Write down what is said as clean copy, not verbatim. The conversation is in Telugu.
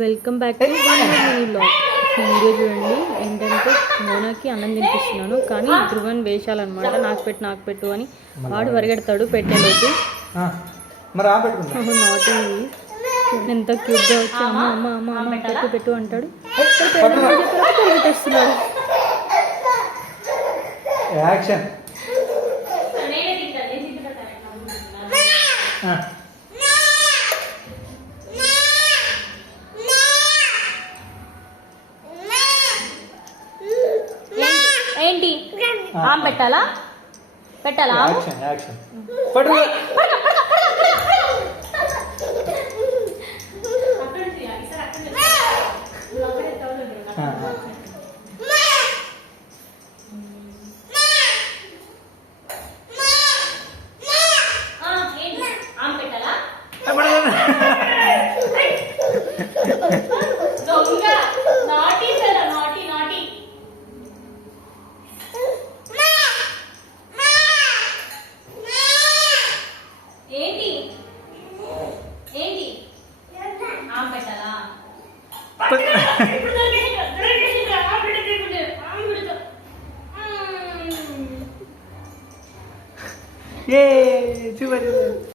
Welcome back to mini blog. Video చూడండి. ఏంటంటే మోనాకి అన్నం తినిపిస్తున్నాను, కానీ ధ్రువన్ వేషాలన్నమాట. నాకు పెట్టు అని వాడు పరిగెడతాడు పెట్టేలోకి. నాటి ఎంత క్యూట్గా వచ్చి అమ్మ అమ్మ అమ్మ అమ్మ పెట్టు అంటాడు. పరిగెట్టేస్తున్నాడు. ఏంటి ఆమె పెట్టాలా ఏ